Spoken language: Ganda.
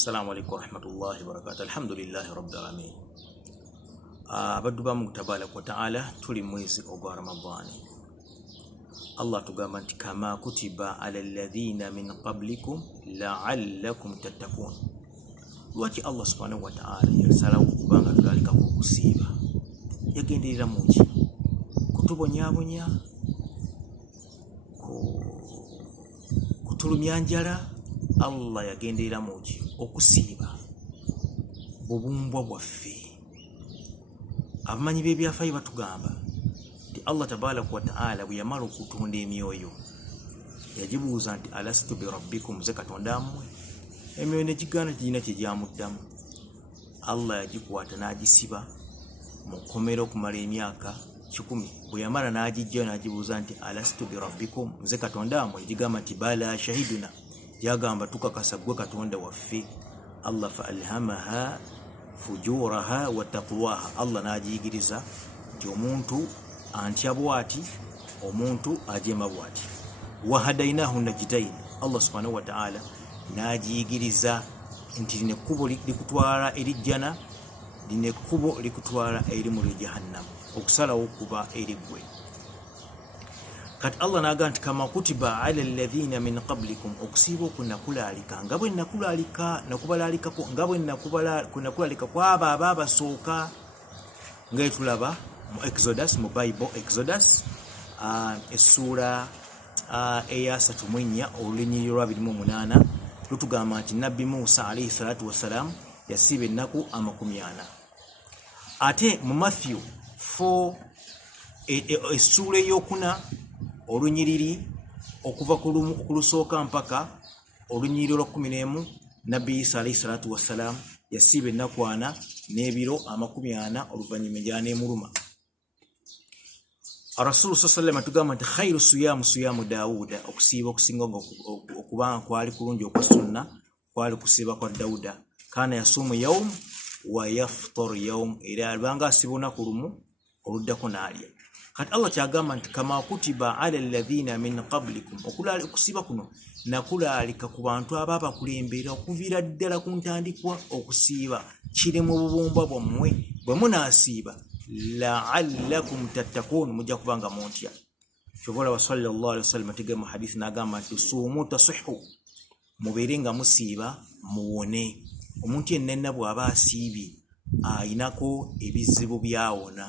Assalamu alaikum warahmatullahi wabarakatuh. Alhamdulillahi rabbil alamin. Abaddu ba Mungu tabaraka wa taala tuli mwezi ogwa Ramadhani. Allah tugamba nti kama kutiba ala alladhina min qablikum la'allakum tattaqun. Lwaki Allah subhanahu wa ta'ala yasalawo kubanga tulalika kusiiba yagenderera muki kutubonyabonya kutulumya njala. Allah yagenderera muki okusiiba bubumbwa bwaffe. Abamanyi b'ebyafaayo batugamba nti Allah tabaraka wa ta'ala bwe yamala okutunda emyoyo yagibuuza nti alastu bi rabbikum, ze katonda mmwe? Emyoyo ne gigaana kirina kye gyamuddamu. Allah yagikwata n'agisiba mu kkomera okumala emyaka 10. Bwe yamala n'agijjayo n'agibuuza nti alastu bi rabbikum, ze katonda mmwe? Gigamba nti bala shahiduna, yagamba tukakasa gwe katonda waffe. Allah fa alhamaha fujuraha wa taqwaha, Allah n'agiyigiriza nti omuntu antya bwati, omuntu ajema bwati. Wahadainahu najdain, Allah subhanahu wa ta'ala n'agiyigiriza nti lino ekkubo likutwala eri jjana, lino ekkubo likutwala eri mu jahannam, okusalawo kuba eri gwe. Kati Allah n'agamba nti kama kutiba ala alladhina min qablikum, okusiiba okunakulalika nga bwe nakulalika nakubalalikako nga bwe nakulalika kwaba ababasooka, nga etulaba mu Exodus, mu Bible Exodus essula eya 34 olunyiriri lwa 28 lutugamba nti Nabbi Musa alayhi salatu wassalam yasiiba ennaku 40. Ate mu Matthew 4 essula ey'okuna olunyiriri okuva ku lusooka mpaka olunyiriri lwa 11, Nabbi Isa alayhi salatu wassalam yasiiba ennaku 40 n'ebiro 40 oluvannyuma enjala n'emuluma. Rasulu sallallahu alayhi tugamba nti khairu siyamu Dawuda, okusiiba okusinga okubanga kwali kulungi okwa sunna kwali kusiiba kwa Dawuda. Kana yasumu yawm wa yafṭaru yawm, era albanga asiba olunaku lumu oluddako n'alya. Kati Allah kyagamba nti kama kutiba ala alladhina min qablikum, okusiiba kuno nakulalika ku bantu ababakulembera okuviira ddala ku ntandikwa. Okusiiba kiri mu bubumbwa bwammwe, bwe munaasiiba la'allakum tattaqun, mujja kubanga muntya. Kyobola wa sallallahu alaihi wasallam tege mu hadith n'agamba nti suumu tasihhu, mubeere nga musiiba muwone. Omuntu yenna bw'aba asiibye ayinako ebizibu byawona.